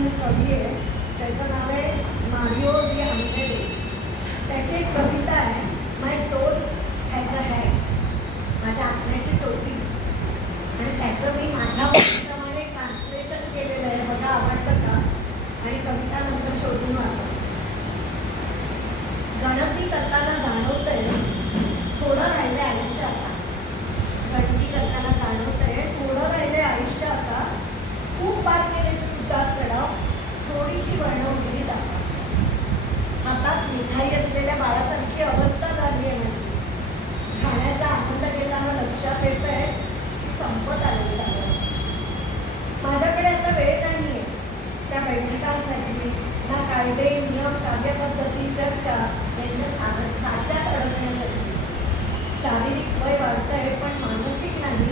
म्हणून कवी आहे, त्याचं नाव आहे मारिओ डी आंद्रेडे. त्याची एक कविता आहे, माय सोल ॲज अ हॅट, माझ्या आत्म्याची टोपी. आणि त्याचं मी माझ्या प्रमाणे ट्रान्सलेशन केलेलं आहे. बघा आवडतं का? आणि कविता नंतर शोधून आलं. गणती करताना जाणवतंय थोडं राहिले आयुष्य आता. गणती करताना जाणवतंय थोडं राहिले आयुष्य आता. खूप पार केले उतार चढाव, थोडीशी वर्णवलेली दाखवा. हातात मिठाई असलेल्या बाळासारखी अवस्था झाली आहे माझी. खाण्याचा आनंद घेताना लक्षात येत आहे की संपत आले सगळं. माझ्याकडे आता वेळ नाही आहे त्या बैठकांसाठी, ना कायदे नियम कार्यपद्धती चर्चा यांच्या साच्यात अडकण्यासाठी. शारीरिक वय वाढत आहे पण मानसिक नाही,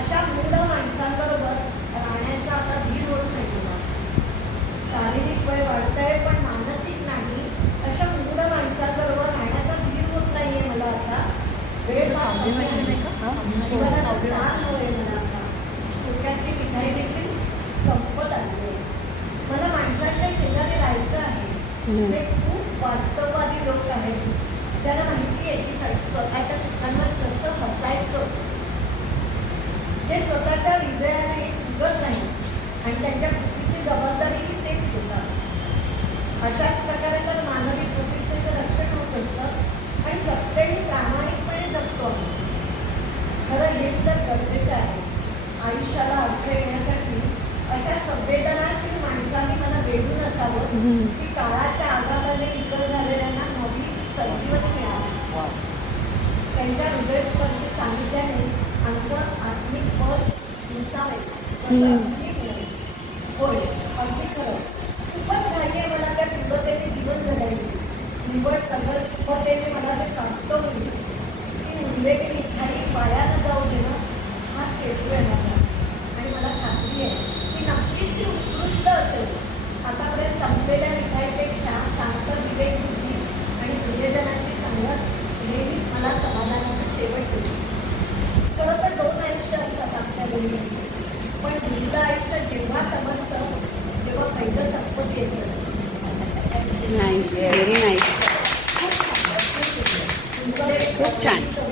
अशा मूढ माणसांबरोबर राहण्याचा आता धीर होत नाही मला. शारीरिक वय वाढत आहे पण मानसिक नाही, अशा मूढ माणसांबरोबर राहण्याचा धीर होत नाहीये मला आता. वेळ जीवनाचा साथ हवंय मला आता. डोक्यातली मिठाई देखील संपत आली आहे. मला माणसांच्या शेजारी राहायचं आहे. ते खूप वास्तववादी लोक आहेत, ज्यांना माहिती आहे की स्वतःच्या चुकांना कसं हसायचं, जे स्वतःच्या विजयाने उगत नाही आणि त्यांच्या कृतीची जबाबदारीही तेच घेतात. अशाच प्रकारे तर मानवी प्रतिष्ठेचं रक्षण होत असतं आणि सत्तेने प्रामाणिकपणे जगतो. खरं हेच तर गरजेचं आहे. आयुष्याला अर्थ येण्यासाठी अशा संवेदनाशील माणसांनी मला वेढून असावं की काळाच्या आघाताने विकल झालेल्यांना नवी संजीवनी मिळावी. त्यांच्या हृदयस्पर्शी सानिध्याने आमचं आत्मिक बळ उंचावेल, तसं असली मिळेल. होय, अगदी खरं. खूपच घाई आहे मला त्या तीव्रतेने जीवन जगायचे. निवड कल्पतेने मला ते प्राप्त होईल. ती उरलेली मिठाई वाया न जाऊ देणं हाच हेतू आहे माझा. आणि मला खात्री आहे की नक्कीच ती उत्कृष्ट असेल. आतापर्यंत संपलेल्या मिठाईपेक्षा शांत विवेक बुद्धी आणि प्रियजनांची संगत नेहमीच मला समाधानाचं शेवट होईल. खरं तर 2 आयुष्य असतात आपल्या दोन्ही, पण दुसरं आयुष्य जेव्हा समजतं तेव्हा पहिलं संपत येतं. नाईस, व्हेरी नाईस, खूप छान.